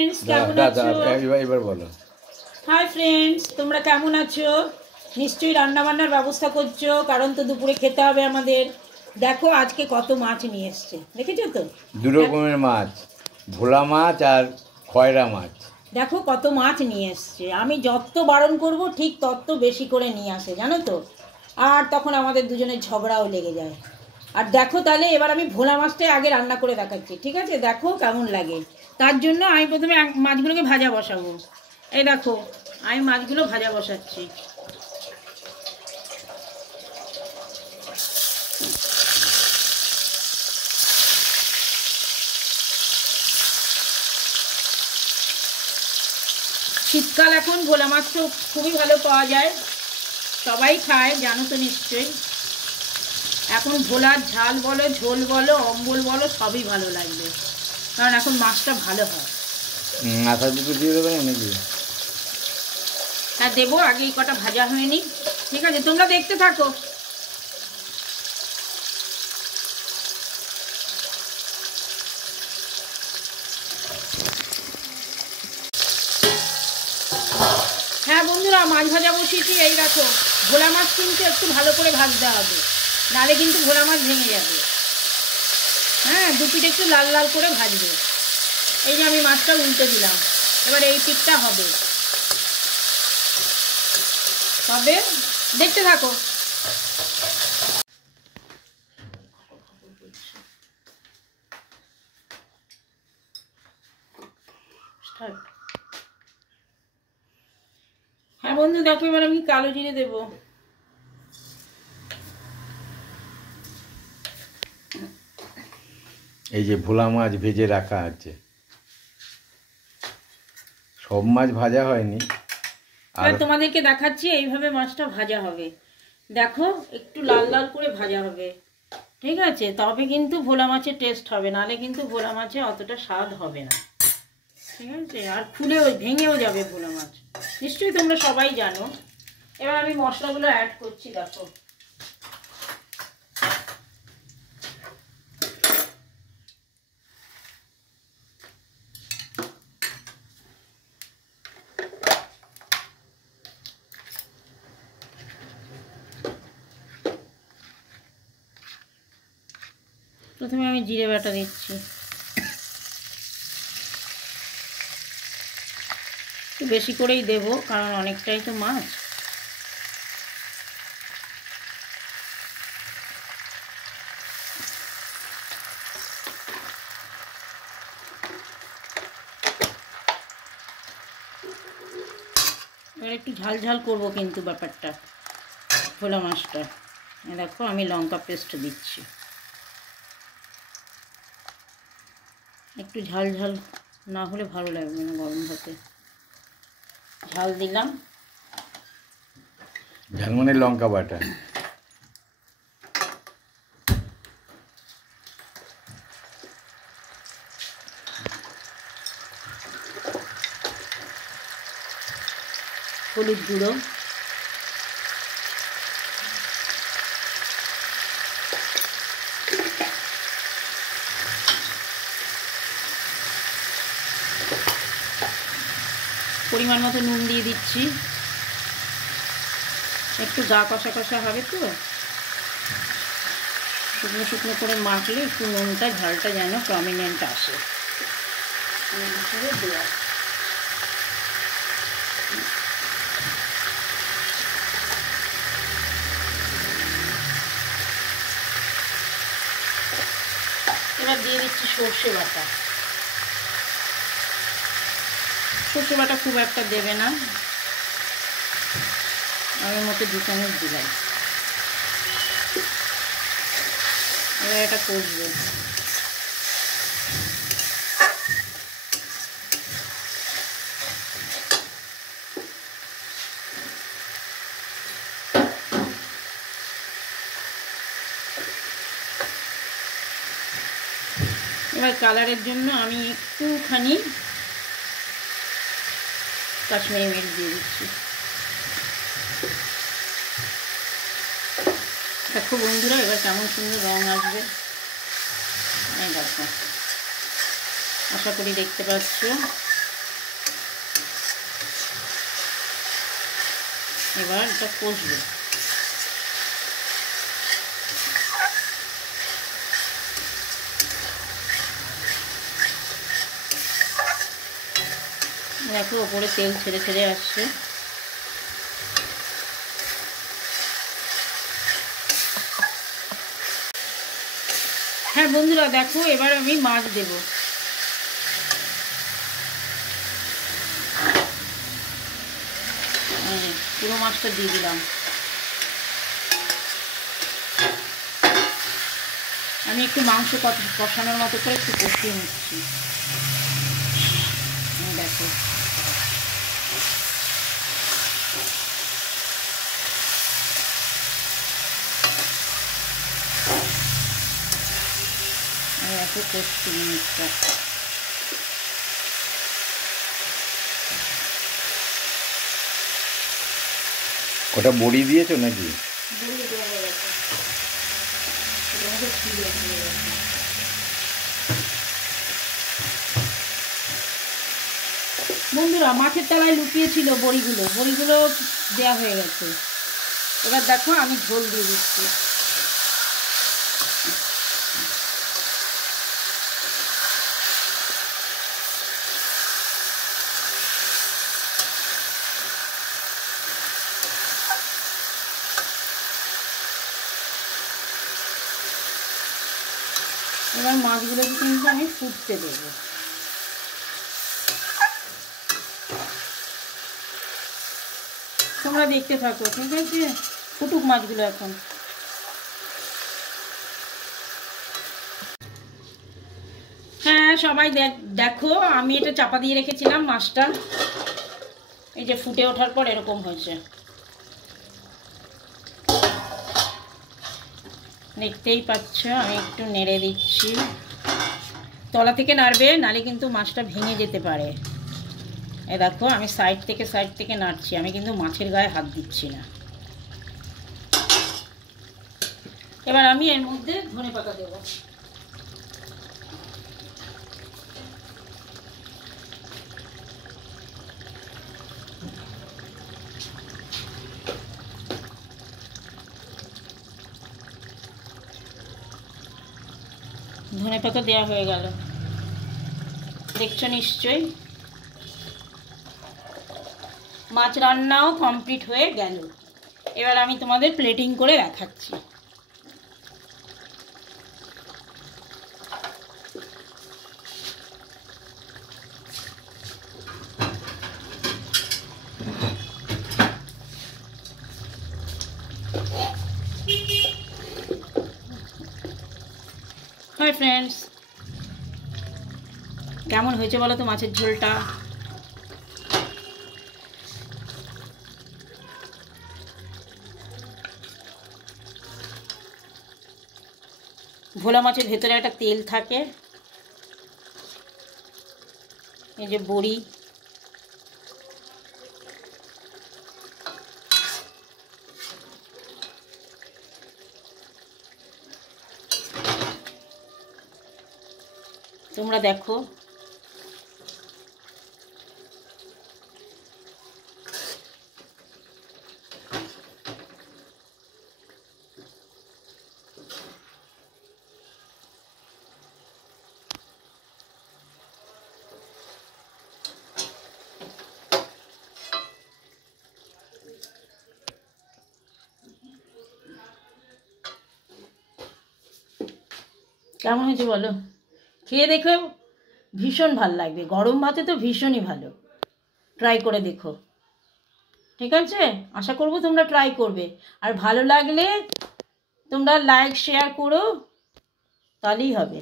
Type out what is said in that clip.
Friends কেমন আছো? এবার বলো। হাই ফ্রেন্ডস, তোমরা কেমন আছো? নিশ্চয়ই রান্না বান্নার ব্যবস্থা করছো, কারণ তো দুপুরে খেতে হবে আমাদের। দেখো আজকে কত মাছ নিয়ে এসেছে, দেখেছো তো? দু রকমের মাছ, ভোলা মাছ আর খয়রা মাছ। দেখো কত মাছ নিয়ে এসছে। আমি যত বারণ করব ঠিক তত বেশি করে নিয়ে আসে, জানো তো। আর তখন আমাদের দুজনের ঝগড়াও লেগে যায়। আর দেখো তাহলে এবার আমি ভোলা মাছটাই আগে রান্না করে দেখাচ্ছি, ঠিক আছে? দেখো কেমন লাগে। তার জন্য আমি প্রথমে মাছগুলোকে ভাজা বসাবো। এই দেখো আমি মাছগুলো ভাজা বসাচ্ছি। শীতকাল, এখন ভোলা মাছ তো খুবই ভালো পাওয়া যায়, সবাই খায়, জানো তো নিশ্চয়ই। এখন ভোলার ঝাল বলো, ঝোল বলো, অম্বল বলো, সবই ভালো লাগবে, কারণ এখন মাছটা ভালো হয়। মাথা দুটো দিয়ে দেবে নাকি? হ্যাঁ দেবো, আগে এই কটা ভাজা হয়নি। ঠিক আছে, তোমরা দেখতে থাকো। হ্যাঁ বন্ধুরা, মাছ ভাজা বসিয়েছি। এই দেখো, ভোলা মাছ কিন্তু একটু ভালো করে ভাজতে হবে, নাহলে কিন্তু ভোলা মাছ ভেঙে যাবে। হ্যাঁ, দু পিঠ একটু লাল লাল করে ভাজবে। এই যে আমি মাছটা উল্টে দিলাম, এবার এই পিঠটা হবে হবে দেখতে থাকো। হ্যাঁ বন্ধু দেখো, এবার আমি কালো জিরে দেবো। এই যে ভোলা মাছ ভেজে রাখা আছে, সব মাছ ভাজা হয়নি। আর তোমাদেরকে দেখাচ্ছি এইভাবে মাছটা ভাজা হবে। দেখো একটু লাল লাল করে ভাজা হবে, ঠিক আছে? তবে কিন্তু ভোলা মাছের টেস্ট হবে, নাহলে কিন্তু ভোলা মাছে অতটা স্বাদ হবে না, ঠিক আছে? আর খুলেও ভেঙেও যাবে ভোলা মাছ, নিশ্চয়ই তোমরা সবাই জানো। এবার আমি মশলাগুলো অ্যাড করছি। দেখো প্রথমে আমি জিরে বাটা দিচ্ছি, একটু বেশি করেই দেবো, কারণ অনেকটাই তো মাছ। এবার একটু ঝাল ঝাল করবো কিন্তু ব্যাপারটা, ভোলা মাছটা। দেখো আমি লঙ্কা পেস্ট দিচ্ছি, একটু ঝাল ঝাল না হলে ভালো লাগবে না গরম ভাতে। ঝাল দিলাম, ঝাল মানে লঙ্কা বাটা। হলুদ গুঁড়ো, পরিমাণ মতো নুন দিয়ে দিচ্ছি। একটু গা কষা কষা হবে তো, শুকনো শুকনো করে মাখলে একটু নুনটা ঝালটা যেন প্রমিনেন্ট আসে। এবার দিয়ে দিচ্ছি সর্ষে বাটা। সর্ষে বাটা খুব একটা দেবে না, আমি মতো 2 চামচ দিলাম। এবার এটা কষবো। এবার কালারের জন্য আমি একটুখানি কাশ্মীরি মির্চ দিয়ে দিচ্ছি। দেখো বন্ধুরা, এবার কেমন সুন্দর রং আসবে। এই দেখো, আশা করি দেখতে পাচ্ছ। এবার এটা কষবে। দেখো ওপরে তেল ছেড়ে ছেড়ে আসছে। হ্যাঁ বন্ধুরা দেখো, এবার আমি মাছ দেব। পুরো মাছটা দিয়ে দিলাম। আমি একটু মাংস কষানোর মতো করে একটু কষিয়ে নিচ্ছি। দেখো এত কষছি জিনিসটা। ওটা বড়ি দিয়েছো নাকি? বন্ধুরা মাছের তলায় লুকিয়েছিল বড়িগুলো, বড়িগুলো দেওয়া হয়ে গেছে। এবার দেখো আমি ঝোল দিয়ে দিচ্ছি। এবার মাছগুলোকে কিন্তু আমি ফুটতে দেবো। তোমরা দেখতে থাকো, ঠিক আছে? ফুটুক মাছগুলো এখন। হ্যাঁ সবাই দেখো, আমি এটা চাপা দিয়ে রেখেছিলাম মাছটা, এই যে ফুটে ওঠার পর এরকম হয়েছে, দেখতেই পাচ্ছ। আমি একটু নেড়ে দিচ্ছি, তলা থেকে নাড়বে, নালে কিন্তু মাছটা ভেঙে যেতে পারে। এ দেখো আমি সাইড থেকে নাড়ছি, আমি কিন্তু মাছের গায়ে হাত দিচ্ছি না। এবার আমি এর মধ্যে ধনেপাতা দেব। ধনেপাতা দেওয়া হয়ে গেল, দেখছো নিশ্চয়ই। মাছ রান্নাও কমপ্লিট হয়ে গেল। এবার আমি তোমাদের প্লেটিং করে দেখাচ্ছি। হাই ফ্রেন্ডস, কেমন হয়েছে বলো তো মাছের ঝোলটা? ভোলা মাছের ভেতরে একটা তেল থাকে, এই যে বড়ি, তোমরা দেখো। কেমন হয়েছে বলো? খেয়ে দেখো, ভীষণ ভালো লাগবে, গরম ভাতে তো ভীষণই ভালো। ট্রাই করে দেখো, ঠিক আছে? আশা করব তোমরা ট্রাই করবে, আর ভালো লাগলে তোমরা লাইক শেয়ার করো, তাহলেই হবে।